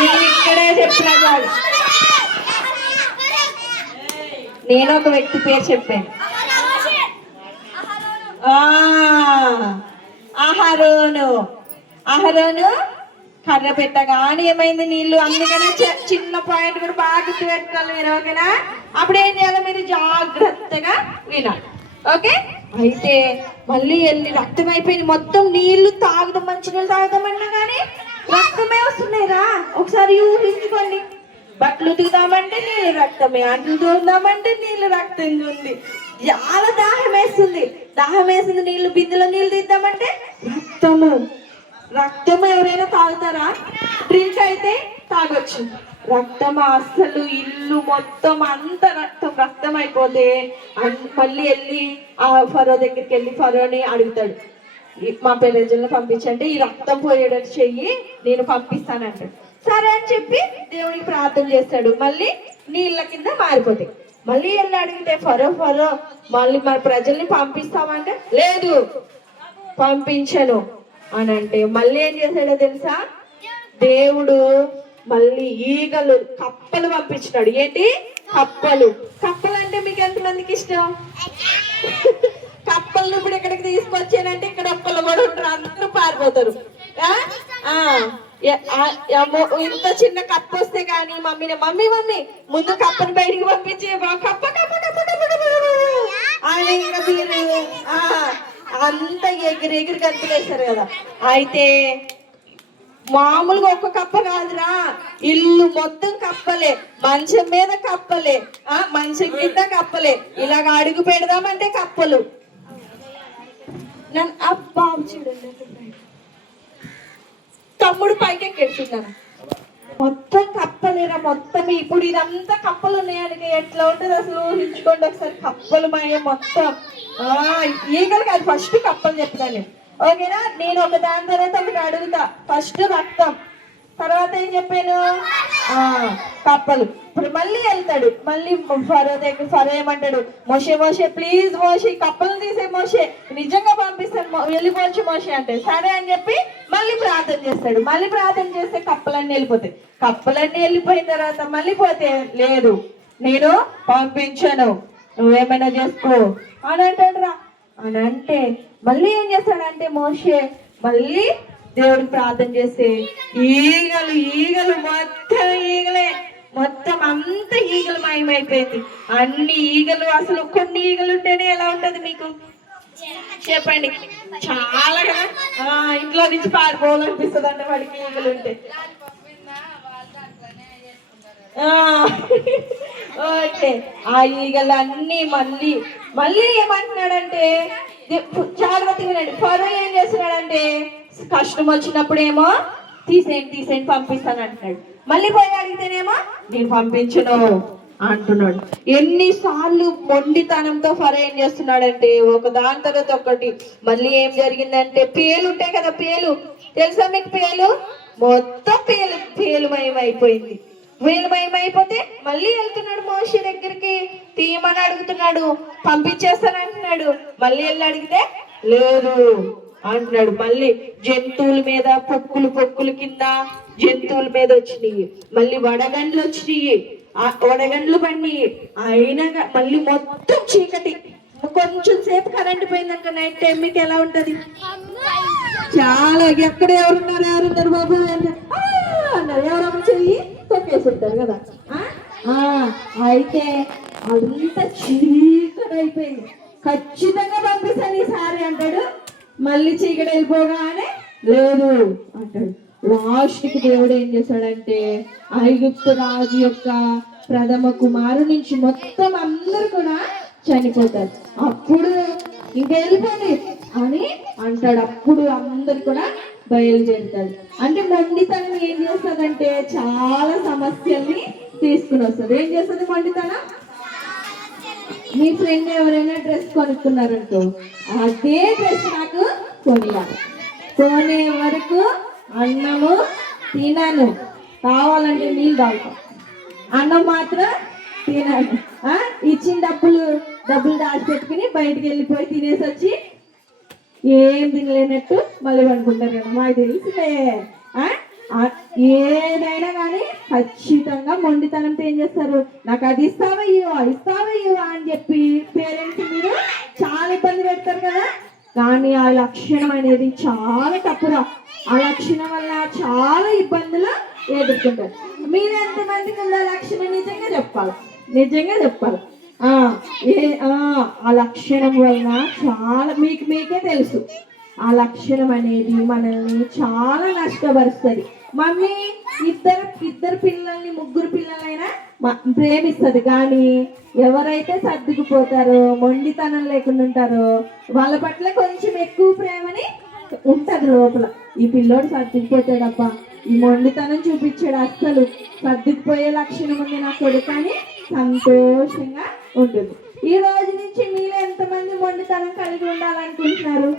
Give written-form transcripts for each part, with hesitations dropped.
నేను ఇక్కడే చెప్పిన కాదు, నేను ఒక వ్యక్తి పేరు చెప్పాను. అహరోను. అహరోను కర్ర పెట్టగానే ఏమైంది? నీళ్ళు. అందుకనే చిన్న పాయింట్ కూడా బాగా గుర్తు పెట్టుకోవాలి మీరు, ఓకేనా? అప్పుడు ఏం చేయాలి మీరు? జాగ్రత్తగా వినాలి, ఓకే? అయితే మళ్ళీ వెళ్ళి రక్తం అయిపోయింది, మొత్తం నీళ్లు తాగుదాం, మంచి నీళ్ళు తాగుదామన్నా కానీ రక్తమే వస్తున్నాయిరా. ఒకసారి ఊహించుకోండి, బట్టలు ఉతుకుదామంటే నీళ్ళు రక్తమే, అంట్లు తోదామంటే నీళ్ళు రక్తంగా ఉంది. చాలా దాహం వేస్తుంది, దాహం వేసింది, నీళ్లు బిందెలో నీళ్ళు తీద్దామంటే రక్తము. రక్తం ఎవరైనా తాగుతారా? డ్రింక్ అయితే తాగొచ్చు, రక్తం అస్సలు ఇల్లు మొత్తం అంత రక్తం రక్తం అయిపోతే మళ్ళీ వెళ్ళి ఆ ఫరో దగ్గరికి వెళ్ళి ఫరోని అడుగుతాడు, మా ప్రజలను పంపించంటే ఈ రక్తం పోయేటట్టు చెయ్యి, నేను పంపిస్తానంటాడు. సరే అని చెప్పి దేవుడికి ప్రార్థన చేస్తాడు, మళ్ళీ నీళ్ళ కింద మారిపోతాయి. మళ్ళీ వెళ్ళి అడిగితే ఫరో మళ్ళీ మన ప్రజల్ని పంపిస్తామంటే లేదు పంపించను అని అంటే మళ్ళీ ఏం చేశాడో తెలుసా? దేవుడు మళ్ళీ ఈగలు, కప్పలు పంపించినాడు. ఏంటి? కప్పలు. కప్పలు అంటే మీకు ఎంతమందికి ఇష్టం? కప్పలను ఇప్పుడు ఇక్కడికి తీసుకొచ్చానంటే ఇక్కడ ఒక్కళ్ళు కూడా ఉంటారు, అందరూ పారిపోతారు. ఇంత చిన్న కప్ప వస్తే కానీ మమ్మీ ముందు కప్పని బయటికి పంపించి కప్ప ఆయన ఇంకా మీరు అంత ఎగిరి గంతులేస్తారు కదా. అయితే మామూలుగా ఒక్క కప్ప కాదురా, ఇల్లు మొత్తం కప్పలే, మంచం మీద కప్పలే, మంచం కింద కప్పలే, ఇలాగ అడుగు పెడదామంటే కప్పలు. బాబు చూడండి, తమ్ముడు పైకి ఎక్కెడుతున్నాను, మొత్తం కప్పలేరా మొత్తం. ఇప్పుడు ఇదంతా కప్పలు ఉన్నాయని ఎట్లా ఉంటుంది అసలు ఊహించుకోండి ఒకసారి. కప్పలు మయ మొత్తం ఈగలు కాదు, ఫస్ట్ కప్పలు చెప్తాను, ఓకేనా? నేను ఒక దాని తర్వాత ఒకటి అడుగుతా. ఫస్ట్ రక్తం, తర్వాత ఏం చెప్పాను? కప్పలు. ఇప్పుడు మళ్ళీ వెళ్తాడు, మళ్ళీ ఫరో దగ్గర. ఫరో ఏమంటాడు? మోషే ప్లీజ్ మోషే కప్పలను తీసే మోషే, నిజంగా పంపిస్తాను, వెళ్ళిపోవచ్చు మోషే అంటే. సరే అని చెప్పి మళ్ళీ ప్రార్థన చేస్తాడు. మళ్ళీ ప్రార్థన చేస్తే కప్పలన్నీ వెళ్ళిపోతాయి. కప్పలన్నీ వెళ్ళిపోయిన తర్వాత మళ్ళీ పోతే లేదు నేను పంపించను, నువ్వేమైనా చేసుకో అని అంటాడు రా అని అంటే మళ్ళీ ఏం చేస్తాడంటే మోషే మళ్ళీ దేవుడికి ప్రార్థన చేస్తే ఈగలు మొత్తం ఈగలే, మొత్తం అంత ఈగలు మాయమైపోయింది. అన్ని ఈగలు, అసలు కొన్ని ఈగలు ఉంటేనే ఎలా ఉంటది మీకు చెప్పండి? చాలా కదా, ఇంట్లో నుంచి పారిపోవాలనిపిస్తుంది అంటే వాడికి ఈగలు ఉంటే. ఓకే, ఆ ఈగలు అన్ని మళ్ళీ ఏమంటున్నాడంటే జాగ్రత్తగా వినండి. ఫరో ఏం చేస్తున్నాడంటే కష్టం వచ్చినప్పుడేమో తీసేయండి పంపిస్తాను అంటున్నాడు, మళ్ళీ పోయి అడిగితేనేమో నేను పంపించను అంటున్నాడు. ఎన్నిసార్లు మొండితనంతో ఫరో ఏం చేస్తున్నాడంటే ఒక దాని తర్వాత ఒకటి. మళ్ళీ ఏం జరిగిందంటే పేలు ఉంటాయి కదా, పేలు తెలుసా మీకు? పేలు మొత్తం పేలుమయమైపోయింది. వేలుమయమైపోతే మళ్ళీ వెళ్తున్నాడు మోషే దగ్గరికి, తీయమని అడుగుతున్నాడు, పంపించేస్తానంటున్నాడు. మళ్ళీ వెళ్ళి అడిగితే లేదు అంటున్నాడు. మళ్ళీ జంతువుల మీద పొక్కులు కింద జంతువుల మీద వచ్చినాయి, మళ్ళీ వడగండ్లు వచ్చినాయి, వడగండ్లు పడినాయి. అయినా మళ్ళీ మొత్తం చీకటి. కొంచెం సేపు కరెంట్ పోయిందనుకో నైట్ టైం మీకు ఎలా ఉంటది? చాలా. ఎక్కడ ఎవరున్నారు బాబు అన్నారు, ఎవరమ్మ చెయ్యి తొక్కేసి ఉంటారు కదా. అయితే అంత చీకటి అయిపోయింది. ఖచ్చితంగా పంపిస్తాను ఈసారి అంటాడు. మళ్ళీ చీకటి వెళ్ళిపోగానే లేదు అంటాడు. లాస్ట్కి దేవుడు ఏం చేశాడంటే ఐగుప్తు రాజు యొక్క ప్రథమ కుమారు నుంచి మొత్తం అందరు కూడా చనిపోతారు. అప్పుడు ఇంకా వెళ్ళిపోండి అని అంటాడు. అప్పుడు అందరు కూడా బయలుదేరుతాడు. అంటే మొండితనం ఏం చేస్తుందంటే చాలా సమస్యల్ని తీసుకుని వస్తుంది. ఏం చేస్తుంది మొండితనం? మీ ఫ్రెండ్ ఎవరైనా డ్రెస్ కొనుక్కున్నారనుకో, అదే డ్రెస్ నాకు కొనియాలి, కొనే వరకు అన్నము తినను, కావాలంటే నీళ్ళు తాగుతాం, అన్నం మాత్రం తినను. ఇచ్చిన డబ్బులు దాచిపెట్టుకుని బయటికి వెళ్ళిపోయి తినేసి వచ్చి ఏం తినలేనట్టు మళ్ళీ అనుకుంటారు కదా. మాకు తెలిసిలే ఏదైనా కానీ ఖచ్చితంగా మొండితనంతో ఏం చేస్తారు, నాకు అది ఇస్తావయ్యో అని చెప్పి పేరెంట్స్ మీరు చాలా ఇబ్బంది పెడతారు కదా. కానీ ఆ లక్షణం అనేది చాలా తప్పురా. ఆ లక్షణం వల్ల చాలా ఇబ్బందులు ఎదుర్కొంటారు. మీరు ఎంతమందికి ఉందో లక్షణం నిజంగా చెప్పాలి. ఆ లక్షణం వలన చాలా మీకే తెలుసు, ఆ లక్షణం అనేది మనల్ని చాలా నష్టపరుస్తుంది. మమ్మీ ఇద్దరు పిల్లల్ని ముగ్గురు పిల్లలైనా ప్రేమిస్తుంది, కానీ ఎవరైతే సర్దుకుపోతారో మొండితనం లేకుండా ఉంటారో వాళ్ళ పట్ల కొంచెం ఎక్కువ ప్రేమని ఉంటది లోపల. ఈ పిల్లోడు సర్దుకుపోతాడప్ప, ఈ మొండితనం చూపించాడు, అస్సలు సర్దుకుపోయే లక్షణం ఉంది నా కొడుకు అని సంతోషంగా ఉంటుంది. ఈ రోజు నుంచి మీరు ఎంతమంది మొండితనం కలిగి ఉండాలనుకుంటున్నారు?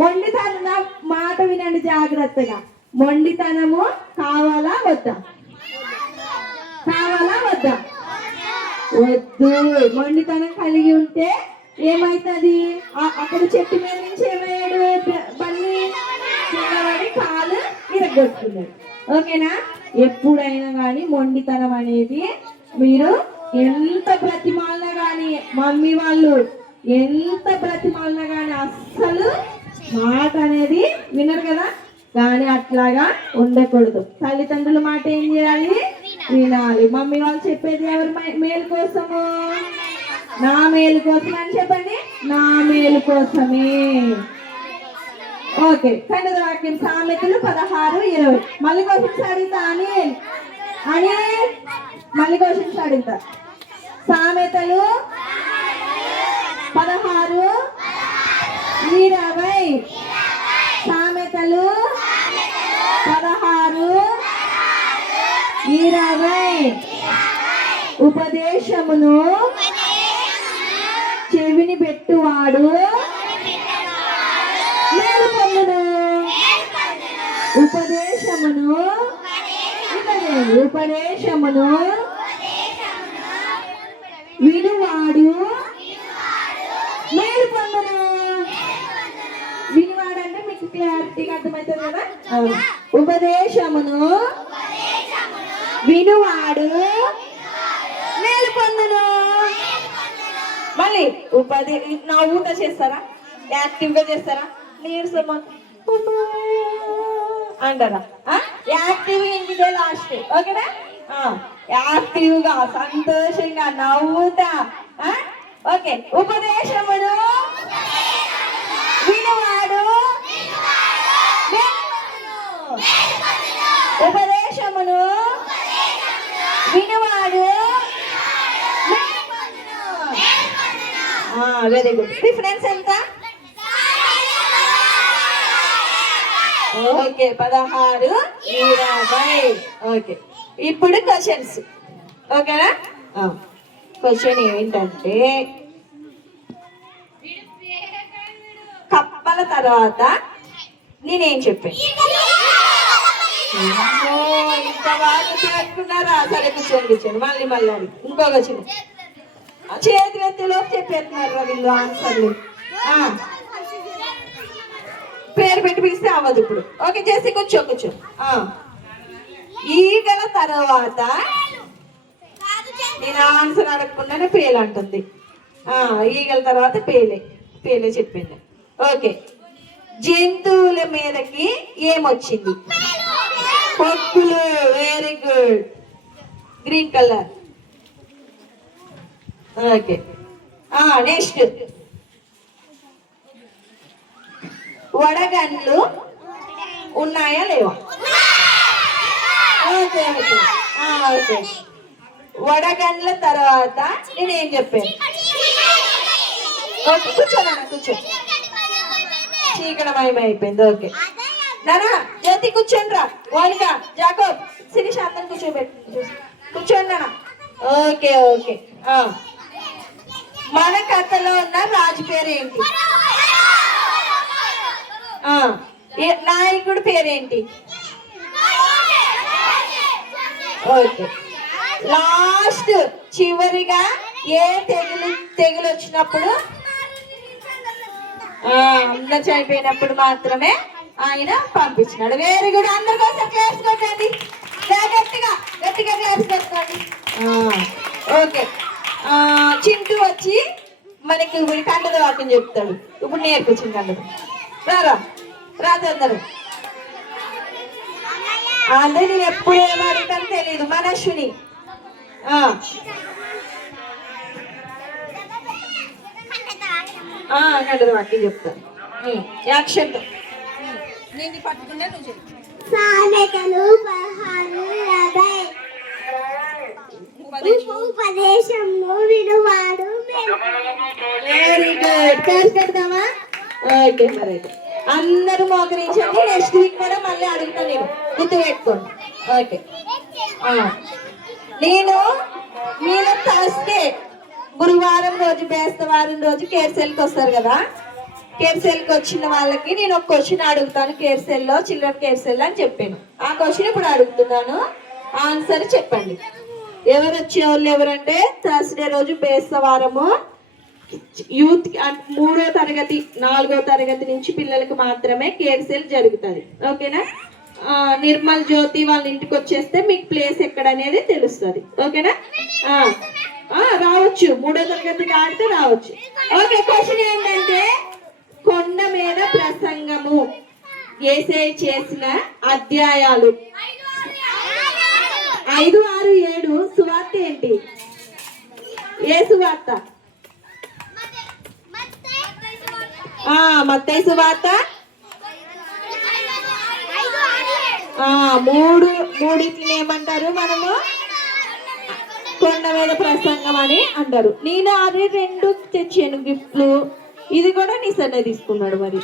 మొండితనం నా మాట వినండి జాగ్రత్తగా. మొండితనము కావాలా వద్దా? వద్దు. మొండితనం కలిగి ఉంటే ఏమైతుంది? అక్కడ చెట్టు మీద నుంచి ఏమయ్యాడు, బన్నీ చిన్నవాడి కాలు ఇరగొట్టుకున్నాడు. ఓకేనా? ఎప్పుడైనా కానీ మొండితనం అనేది మీరు ఎంత బ్రతిమాలినా కానీ, మమ్మీ వాళ్ళు ఎంత బ్రతిమాలినా కానీ అస్సలు మాట అనేది వినరు కదా. కానీ అట్లాగా ఉండకూడదు. తల్లిదండ్రుల మాట ఏం చేయాలి? వినాలి. మమ్మీ వాళ్ళు చెప్పేది ఎవరి మేలు కోసము? నా మేలు కోసం అని చెప్పండి. నా మేలు కోసమే. ఓకే, కన్నడ వాక్యం సామెతలు 16:20. మళ్ళీ క్వశ్చన్స్ అడుగుతా అని మళ్ళీ క్వశ్చన్స్ అడుగుతా. సామెతలు 16:20. సామెతలు 16:20. ఉపదేశమును చెవిని పెట్టువాడు మేలు పొందును. ఉపదేశమును వినువాడు మేలు పొందును. వినువాడు అంటే మీకు క్లారిటీగా అర్థమవుతుంది కదా. ఉపదేశమును వినువాడు మేలు పొందును. మళ్ళీ నవ్వుతా చేస్తారా? యాక్టివ్ గా చేస్తారా? నీరసమా అంటారా? యాక్టివ్ ఇంటిదే లాస్ట్. ఓకేనా? యాక్టివ్ గా సంతోషంగా నవ్వుతా. ఓకే. ఉపదేశమును వినువాడు ఉపదేశమును వినువాడు వెరీ గుడ్. డిఫరెన్స్ ఎంత? ఓకే, 16:20. ఓకే, ఇప్పుడు క్వశ్చన్స్. ఓకేనా? క్వశ్చన్ ఏంటంటే, కప్పల తర్వాత నేనేం చెప్పాను? ఇంత బాగా చేసుకున్నారా? సరే, కూర్చోండి. మళ్ళీ ఇంకో క్వశ్చన్. చేతిలోకి చెప్పేస్తున్నారు వీళ్ళు ఆన్సర్లు. పేరు పెట్టి పిలిస్తే అవ్వదు ఇప్పుడు. ఓకే, చేసి కూర్చో. ఈగల తర్వాత నేను ఆన్సర్ అడగకుండానే పేలు అంటుంది. ఈగల తర్వాత పేలే చెప్పింది. ఓకే, జంతువుల మీదకి ఏమొచ్చింది? పొక్కులు. Very good. Green colour. Okay, next. వడగండ్లు ఉన్నాయా లేవా? ఓకే. వడగండ్ల తర్వాత నేనేం చెప్పాను? ఓకే, కూర్చో. చీకటమయం అయిపోయింది. ఓకే నానా, జ్యోతి కూర్చోండి రా. వాలిక, జాకోబ్, శిరీష అందరిని కూర్చోండి నాన్న. ఓకే. మన కథలో ఉన్న రాజు పేరు ఏంటి? నాయకుడు పేరేంటి? ఓకే, లాస్ట్ చివరిగా ఏ తెగులు వచ్చినప్పుడు అందరు చనిపోయినప్పుడు మాత్రమే ఆయన పంపించినాడు. Very good. అందరి కోసం క్లాస్ కొట్టండి. గట్టిగా గట్టిగా క్లాస్ కొట్టుకోండి. ఓకే. చింటూ వచ్చి మనకి ఇప్పుడు కంటద వాక్యం చెప్తాడు. ఇప్పుడు నేర్పించింది కంటద. రారా రాదు అందరు. అదే నేను ఎప్పుడు ఏమడుగుతాను తెలీదు. మనస్సుని కంటద వాక్యం చెప్తాను. యాక్షన్ నేను పట్టుకున్నా నువ్వు చెప్పు. సామెతలు 16:20 ఉపదేశము వినువాడు. Very good. క్లాస్ పెడదామా? ఓకే మరి అందరూ మోకరించండి. నెక్స్ట్ వీక్ కూడా మళ్ళీ అడుగుతాను. నేను గుర్తు పెట్టుకోండి. ఓకే. నేను మీరు థర్స్డే గురువారం రోజు బేస్తవారం రోజు కేర్సెల్కి వస్తారు కదా. కేర్సెల్కి వచ్చిన వాళ్ళకి నేను ఒక క్వశ్చన్ అడుగుతాను. కేర్సెల్లో చిల్డ్రన్ కేర్సెల్ అని చెప్పాను. ఆ క్వశ్చన్ ఇప్పుడు అడుగుతున్నాను. ఆన్సర్ చెప్పండి. ఎవరు వచ్చేవాళ్ళు ఎవరంటే థర్స్డే రోజు బేస్తవారము యూత్ 3వ తరగతి 4వ తరగతి నుంచి పిల్లలకు మాత్రమే కేర్సెల్ జరుగుతుంది. ఓకేనా? నిర్మల్ జ్యోతి వాళ్ళ ఇంటికి వచ్చేస్తే మీకు ప్లేస్ ఎక్కడ అనేది తెలుస్తుంది. ఓకేనా? రావచ్చు. 3వ తరగతికి ఆడితే రావచ్చు. ఓకే. క్వశ్చన్ ఏంటంటే కొండ మీద ప్రసంగము యేసయ్య చేసిన అధ్యాయాలు 5, 6, 7. సువార్త ఏంటి? ఏ సువార్త? మత్తయి సువార్త. మూడింటిని ఏమంటారు మనము? కొండ మీద ప్రసంగం అని అంటారు. నేను అది 2 తెచ్చాను గిఫ్ట్లు. ఇది కూడా నీ సన్న తీసుకున్నాడు మరి.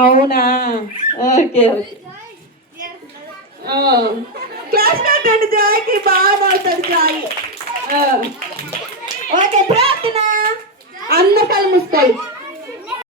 అవునా? Okay okay. క్లాస్ కట్టండి. జాయ్కి బాగా అవుతాడు జాయ్. ఓకే. ప్రార్థన. అందరు కళ్ళు మూసుకోవాలి.